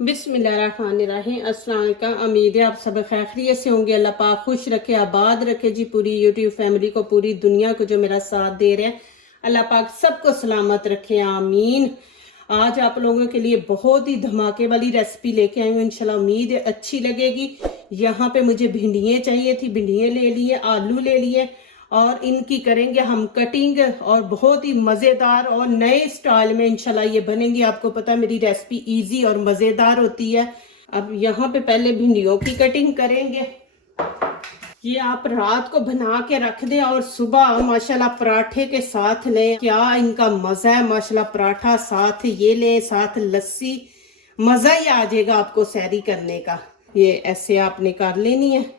बिस्मिल्लाहिर्रहमानिर्रहीम। अस्सलाम वालेकुम। उम्मीद है आप सब खैरियत से होंगे। अल्लाह पाक खुश रखे, आबाद रखे जी पूरी यूट्यूब फैमिली को, पूरी दुनिया को जो मेरा साथ दे रहे हैं। अल्लाह पाक सबको सलामत रखे, आमीन। आज आप लोगों के लिए बहुत ही धमाके वाली रेसिपी लेके आई हूँ। इंशाल्लाह उम्मीद है अच्छी लगेगी। यहाँ पे मुझे भिंडियाँ चाहिए थी, भिंडियाँ ले लिए, आलू ले लिए और इनकी करेंगे हम कटिंग और बहुत ही मज़ेदार और नए स्टाइल में इंशाल्लाह ये बनेंगी। आपको पता है मेरी रेसिपी इजी और मज़ेदार होती है। अब यहाँ पे पहले भिंडियों की कटिंग करेंगे। ये आप रात को बना के रख दें और सुबह माशाल्लाह पराठे के साथ लें, क्या इनका मज़ा है। माशाल्लाह पराठा साथ ये लें, साथ लस्सी, मज़ा ही आ जाएगा आपको सैरी करने का। ये ऐसे आपने कर लेनी है।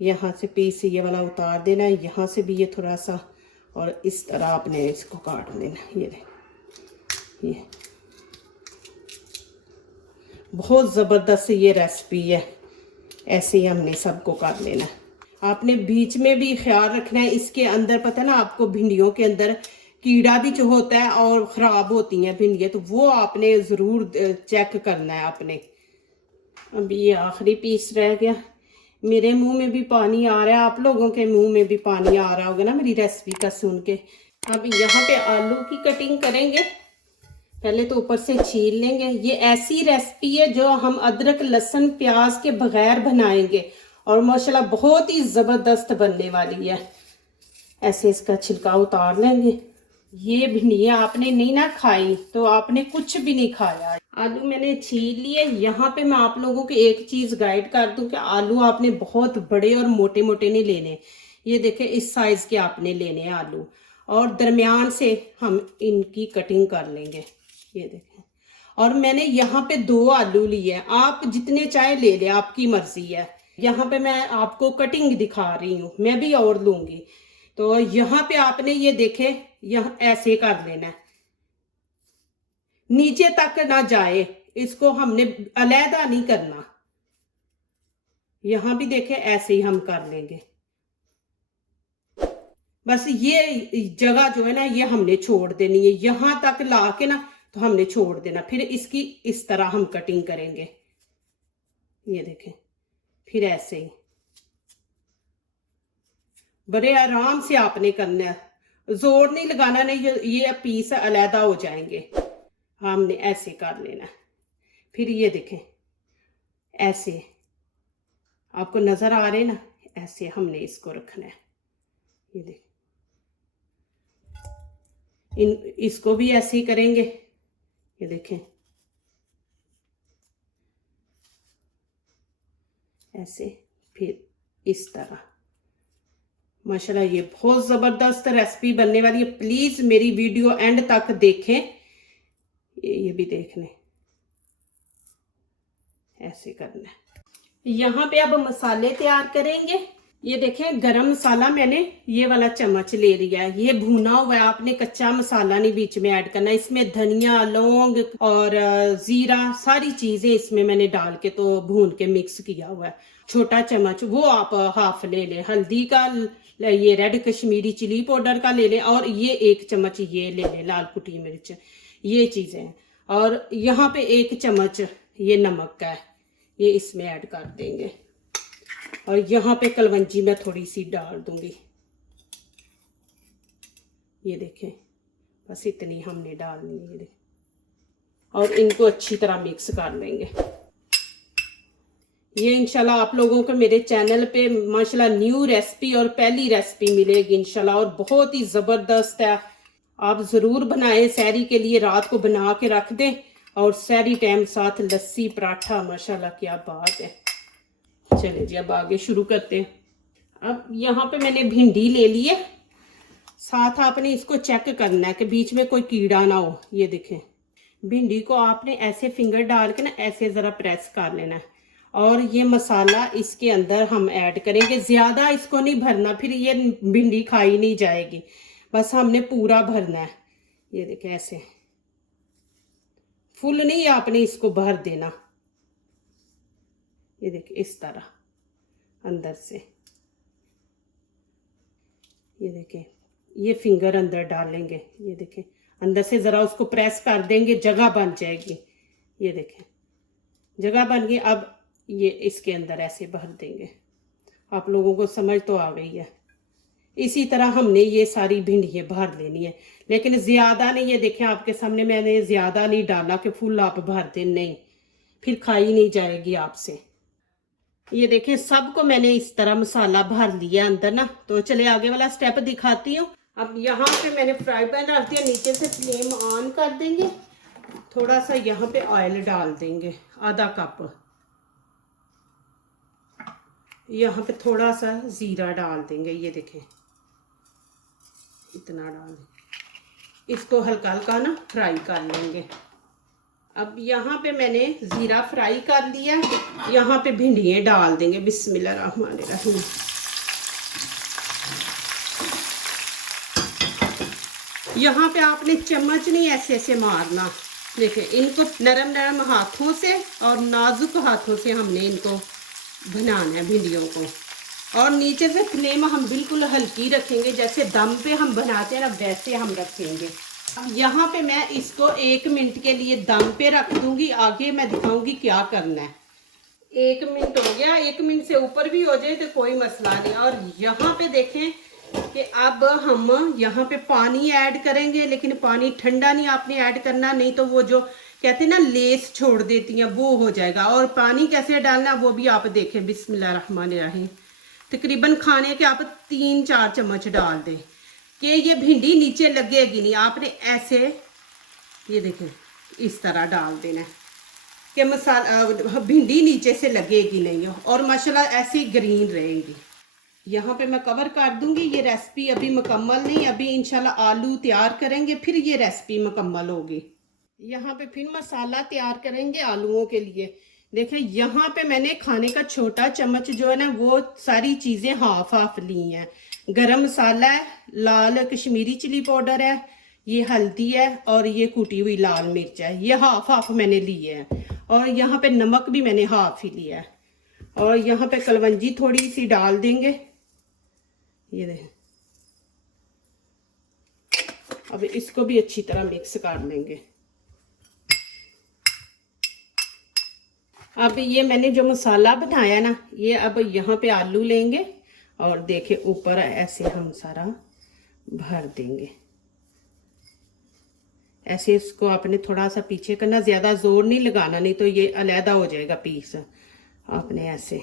यहाँ से पीस ये वाला उतार देना है, यहाँ से भी ये थोड़ा सा, और इस तरह आपने इसको काट देना। ये बहुत ज़बरदस्त ये रेसिपी है। ऐसे ही हमने सबको कर लेना है। आपने बीच में भी ख्याल रखना है, इसके अंदर पता है ना आपको भिंडियों के अंदर कीड़ा भी जो होता है और ख़राब होती हैं भिंडियाँ, तो वो आपने ज़रूर चेक करना है आपने। अभी ये आखिरी पीस रह गया। मेरे मुंह में भी पानी आ रहा है, आप लोगों के मुंह में भी पानी आ रहा होगा ना मेरी रेसिपी का सुन के। अब यहाँ पे आलू की कटिंग करेंगे। पहले तो ऊपर से छील लेंगे। ये ऐसी रेसिपी है जो हम अदरक लहसुन प्याज के बगैर बनाएंगे और माशाल्लाह बहुत ही ज़बरदस्त बनने वाली है। ऐसे इसका छिलका उतार लेंगे। ये भिंडियाँ आपने नहीं ना खाई तो आपने कुछ भी नहीं खाया। आलू मैंने छील लिए। यहाँ पे मैं आप लोगों को एक चीज़ गाइड कर दूं कि आलू आपने बहुत बड़े और मोटे मोटे नहीं लेने। ये देखें इस साइज़ के आपने लेने हैं आलू, और दरमियान से हम इनकी कटिंग कर लेंगे। ये देखें, और मैंने यहाँ पे 2 आलू लिए हैं, आप जितने चाहे ले लें, आपकी मर्जी है। यहाँ पे मैं आपको कटिंग दिखा रही हूँ, मैं भी और लूँगी। तो यहाँ पे आपने ये देखे, यहाँ ऐसे कर लेना है, नीचे तक ना जाए, इसको हमने अलहदा नहीं करना। यहाँ भी देखे ऐसे ही हम कर लेंगे। बस ये जगह जो है ना ये हमने छोड़ देनी है, यहाँ तक ला के ना तो हमने छोड़ देना। फिर इसकी इस तरह हम कटिंग करेंगे। ये देखें, फिर ऐसे ही बड़े आराम से आपने करना है, जोर नहीं लगाना, नहीं ये पीस अलहदा हो जाएंगे। हमने ऐसे कर लेना। फिर ये देखें ऐसे आपको नजर आ रहे ना, ऐसे हमने इसको रखना है। ये देख, इसको भी ऐसे ही करेंगे। ये देखें ऐसे, फिर इस तरह। माशाल्लाह ये बहुत ज़बरदस्त रेसिपी बनने वाली है। प्लीज़ मेरी वीडियो एंड तक देखें। ये भी देख लें, ऐसे करना है। यहाँ पे अब मसाले तैयार करेंगे। ये देखें गरम मसाला मैंने ये वाला चम्मच ले लिया है, ये भुना हुआ है, आपने कच्चा मसाला नहीं बीच में ऐड करना। इसमें धनिया, लौंग और जीरा सारी चीजें इसमें मैंने डाल के तो भून के मिक्स किया हुआ है। छोटा चम्मच वो आप हाफ ले लें। हल्दी का ये रेड कश्मीरी चिली पाउडर का ले लें, और ये 1 चम्मच ये ले लें लाल कुटी मिर्च। ये चीजें हैं। और यहाँ पे 1 चम्मच ये नमक का है, ये इसमें ऐड कर देंगे। और यहाँ पे कलवंजी मैं थोड़ी सी डाल दूंगी। ये देखें, बस इतनी हमने डालनी है। ये देखें, और इनको अच्छी तरह मिक्स कर लेंगे। ये इंशाल्लाह आप लोगों को मेरे चैनल पे माशाल्लाह न्यू रेसिपी और पहली रेसिपी मिलेगी इंशाल्लाह, और बहुत ही ज़बरदस्त है। आप ज़रूर बनाएं, सैरी के लिए रात को बना के रख दें और सैरी टाइम साथ लस्सी पराठा, माशाल्लाह क्या बात है। चले जी अब आगे शुरू करते हैं। अब यहाँ पे मैंने भिंडी ले ली है। साथ आपने इसको चेक करना है कि बीच में कोई कीड़ा ना हो। ये देखें, भिंडी को आपने ऐसे फिंगर डाल के ना ऐसे ज़रा प्रेस कर लेना है, और ये मसाला इसके अंदर हम ऐड करेंगे। ज़्यादा इसको नहीं भरना, फिर ये भिंडी खाई नहीं जाएगी। बस हमने पूरा भरना है। ये देखें ऐसे, फुल नहीं आपने इसको भर देना। ये देखिए इस तरह अंदर से। ये देखें, ये फिंगर अंदर डालेंगे। ये देखें अंदर से ज़रा उसको प्रेस कर देंगे, जगह बन जाएगी। ये देखें जगह बन गई। अब ये इसके अंदर ऐसे भर देंगे। आप लोगों को समझ तो आ गई है। इसी तरह हमने ये सारी भिंडियाँ भर लेनी है, लेकिन ज़्यादा नहीं। ये देखें आपके सामने मैंने ज़्यादा नहीं डाला कि फुल आप भर दें, नहीं, फिर खाई नहीं जाएगी आपसे। ये देखें सबको मैंने इस तरह मसाला भर लिया अंदर ना। तो चले आगे वाला स्टेप दिखाती हूँ। अब यहाँ पे मैंने फ्राई पैन रख दिया, नीचे से फ्लेम ऑन कर देंगे। थोड़ा सा यहाँ पे ऑयल डाल देंगे, आधा कप। यहाँ पे थोड़ा सा ज़ीरा डाल देंगे, ये देखें इतना डाल देंगे। इसको हल्का हल्का ना फ्राई कर लेंगे। अब यहाँ पे मैंने ज़ीरा फ्राई कर लिया। यहाँ पे भिंडियाँ डाल देंगे, बिस्मिल्लाहिर्रहमानिर्रहीम। यहाँ पे आपने चम्मच नहीं ऐसे ऐसे मारना। देखिए इनको नरम नरम हाथों से और नाजुक हाथों से हमने इनको बनाना है भिंडियों को। और नीचे से फ्लेम हम बिल्कुल हल्की रखेंगे, जैसे दम पे हम बनाते हैं ना वैसे हम रखेंगे। अब यहाँ पे मैं इसको 1 मिनट के लिए दम पे रख दूंगी। आगे मैं दिखाऊंगी क्या करना है। 1 मिनट हो गया, 1 मिनट से ऊपर भी हो जाए तो कोई मसला नहीं। और यहाँ पे देखें कि अब हम यहाँ पे पानी ऐड करेंगे, लेकिन पानी ठंडा नहीं आपने ऐड करना, नहीं तो वो जो कहते हैं ना लेस छोड़ देती हैं वो हो जाएगा। और पानी कैसे डालना वो भी आप देखें, बिस्मिल्लाहिर्रहमानिर्रहीम। तकरीबन खाने के आप 3-4 चम्मच डाल दें कि ये भिंडी नीचे लगेगी नहीं। आपने ऐसे ये देखें इस तरह डाल देना है कि मसाला भिंडी नीचे से लगेगी नहीं और माशाल्लाह ऐसी ग्रीन रहेगी। यहाँ पे मैं कवर कर दूंगी। ये रेसिपी अभी मुकम्मल नहीं, अभी इंशाल्लाह आलू तैयार करेंगे फिर ये रेसिपी मुकम्मल होगी। यहाँ पे फिर मसाला तैयार करेंगे आलूओं के लिए। देखें यहाँ पे मैंने खाने का छोटा चम्मच जो है ना वो सारी चीज़ें हाफ हाफ ली हैं। गरम मसाला है, लाल कश्मीरी चिली पाउडर है, ये हल्दी है और ये कुटी हुई लाल मिर्च है। ये हाफ हाफ मैंने लिए हैं। और यहाँ पे नमक भी मैंने हाफ ही लिया है। और यहाँ पे कलवंजी थोड़ी सी डाल देंगे, ये देखें। अब इसको भी अच्छी तरह मिक्स कर लेंगे। अब ये मैंने जो मसाला बनाया ना, ये अब यहाँ पे आलू लेंगे और देखे ऊपर ऐसे हम सारा भर देंगे। ऐसे इसको आपने थोड़ा सा पीछे करना, ज़्यादा जोर नहीं लगाना, नहीं तो ये अलहदा हो जाएगा पीस। आपने ऐसे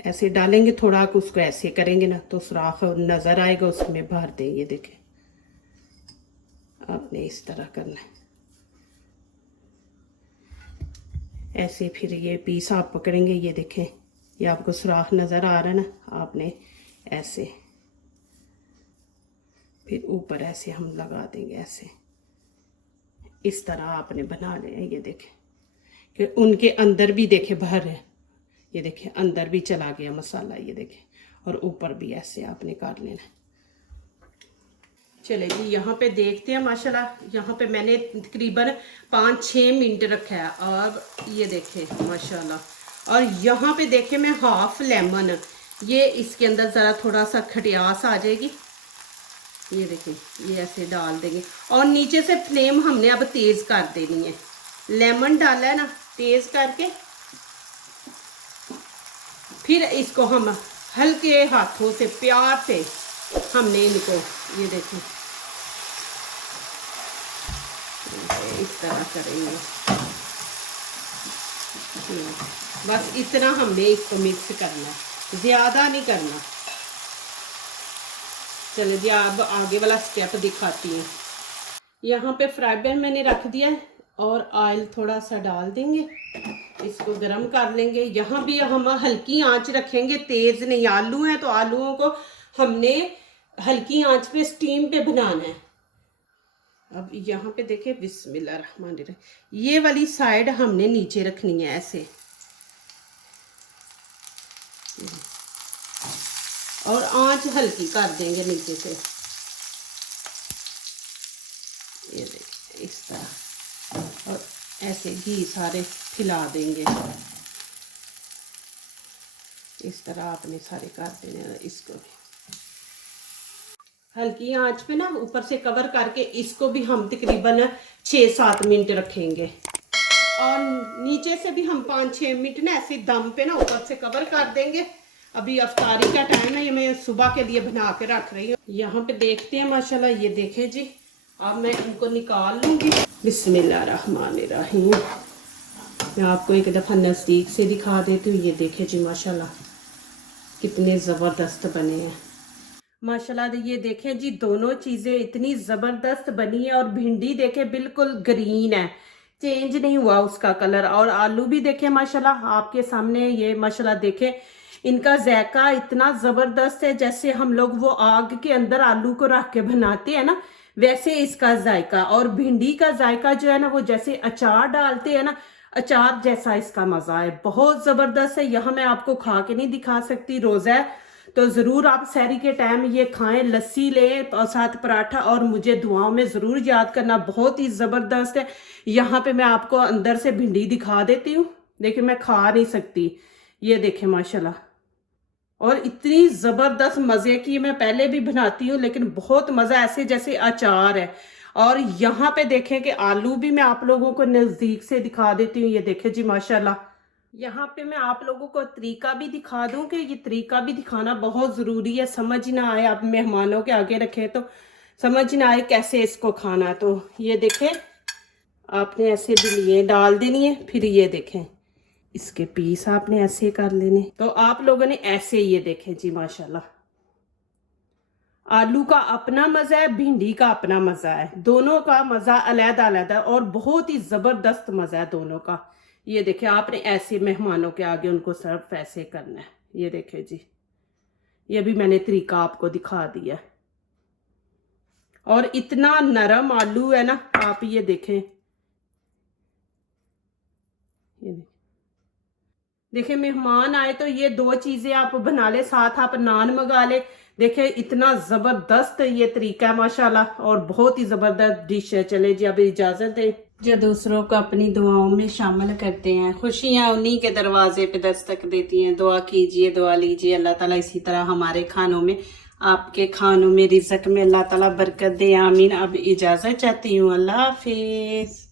ऐसे डालेंगे, थोड़ा उसको ऐसे करेंगे ना तो सुराख नज़र आएगा, उसमें भर देंगे। देखें आपने इस तरह करना है ऐसे। फिर ये पीस आप पकड़ेंगे, ये देखें ये आपको सुराख नज़र आ रहा है ना। आपने ऐसे फिर ऊपर ऐसे हम लगा देंगे, ऐसे इस तरह आपने बना लेना। ये देखें कि उनके अंदर भी देखें भर है, ये देखें अंदर भी चला गया मसाला, ये देखें। और ऊपर भी ऐसे आपने कर लेना। चले जी यहाँ पे देखते हैं। माशाल्लाह यहाँ पे मैंने तकरीबन 5-6 मिनट रखा है। और ये देखें माशाल्लाह। और यहाँ पे देखें मैं हाफ लेमन, ये इसके अंदर ज़रा थोड़ा सा खटियास आ जाएगी। ये देखें ये ऐसे डाल देंगे। और नीचे से फ्लेम हमने अब तेज़ कर देनी है। लेमन डाला है ना, तेज़ करके फिर इसको हम हल्के हाथों से प्यार से हमने इनको ये देखें इस तरह करेंगे। बस इतना हमने इसको मिक्स करना, ज़्यादा नहीं करना। चलो जी अब आगे वाला स्टेप दिखाती हूँ। यहाँ पे फ्राई पैन मैंने रख दिया है और ऑयल थोड़ा सा डाल देंगे, इसको गरम कर लेंगे। यहाँ भी हम हल्की आंच रखेंगे, तेज़ नहीं। आलू हैं तो आलूओं को हमने हल्की आंच पे स्टीम पे बनाना है। अब यहाँ पे देखें बिस्मिल्लाहिर्रहमानिर्रहीम, ये वाली साइड हमने नीचे रखनी है ऐसे। और आंच हल्की कर देंगे नीचे से, ये देखिए इस तरह। और ऐसे घी सारे खिला देंगे, इस तरह आपने सारे कर देने। इसको भी हल्की आंच पे ना ऊपर से कवर करके इसको भी हम तकरीबन 6-7 मिनट रखेंगे। और नीचे से भी हम 5-6 मिनट ना ऐसे दम पे ना ऊपर से कवर कर देंगे। अभी अफ्तारी का टाइम है, ये मैं सुबह के लिए बना के रख रही हूँ। यहाँ पे देखते हैं माशाल्लाह, ये देखें जी। अब मैं इनको निकाल लूँगी। बिस्मिल्लाहिर्रहमानिर्रहीम। मैं आपको एक दफ़ा नज़दीक से दिखा देती हूँ। ये देखें जी माशाल्लाह कितने ज़बरदस्त बने हैं माशाल्लाह। ये देखें जी, दोनों चीज़ें इतनी ज़बरदस्त बनी है। और भिंडी देखें बिल्कुल ग्रीन है, चेंज नहीं हुआ उसका कलर। और आलू भी देखें माशाल्लाह आपके सामने, ये माशाल्लाह देखें इनका जायका इतना ज़बरदस्त है। जैसे हम लोग वो आग के अंदर आलू को रख के बनाते हैं ना, वैसे इसका जायका। और भिंडी का जायका जो है ना, वो जैसे अचार डालते हैं ना, अचार जैसा इसका मज़ा है। बहुत ज़बरदस्त है। यहाँ मैं आपको खा के नहीं दिखा सकती, रोज़ा है तो ज़रूर आप सहरी के टाइम ये खाएं, लस्सी लें और साथ पराठा। और मुझे दुआओं में ज़रूर याद करना, बहुत ही ज़बरदस्त है। यहाँ पे मैं आपको अंदर से भिंडी दिखा देती हूँ। देखिए मैं खा नहीं सकती, ये देखें माशाल्लाह। और इतनी ज़बरदस्त मज़े की, मैं पहले भी बनाती हूँ लेकिन बहुत मज़ा, ऐसे जैसे अचार है। और यहाँ पे देखें कि आलू भी मैं आप लोगों को नज़दीक से दिखा देती हूँ। ये देखें जी माशाल्लाह। यहाँ पे मैं आप लोगों को तरीका भी दिखा दूं कि ये तरीका भी दिखाना बहुत ज़रूरी है। समझ ना आए, आप मेहमानों के आगे रखें तो समझ ना आए कैसे इसको खाना। तो ये देखें, आपने ऐसे भी लिए डाल देनी है। फिर ये देखें इसके पीस आपने ऐसे कर लेने। तो आप लोगों ने ऐसे, ये देखें जी माशाल्लाह। आलू का अपना मज़ा है, भिंडी का अपना मज़ा है, दोनों का मज़ा अलग अलग है। और बहुत ही ज़बरदस्त मज़ा है दोनों का। ये देखें, आपने ऐसे मेहमानों के आगे उनको सर्व ऐसे करना है। ये देखें जी, ये भी मैंने तरीका आपको दिखा दिया। और इतना नरम आलू है ना, आप ये देखें, ये देखें मेहमान आए तो ये दो चीज़ें आप बना ले, साथ आप नान मंगा ले। देखें इतना ज़बरदस्त ये तरीका है माशाल्लाह, और बहुत ही ज़बरदस्त डिश है। चले जी, अब इजाज़त दें। जो दूसरों को अपनी दुआओं में शामिल करते हैं, खुशियाँ उन्हीं के दरवाजे पे दस्तक देती हैं। दुआ कीजिए, दुआ लीजिए, अल्लाह ताला इसी तरह हमारे खानों में, आपके खानों में, रिज़्क़ में अल्लाह ताला बरकत दे, आमीन। अब इजाज़त चाहती हूँ, अल्लाह हाफिज़।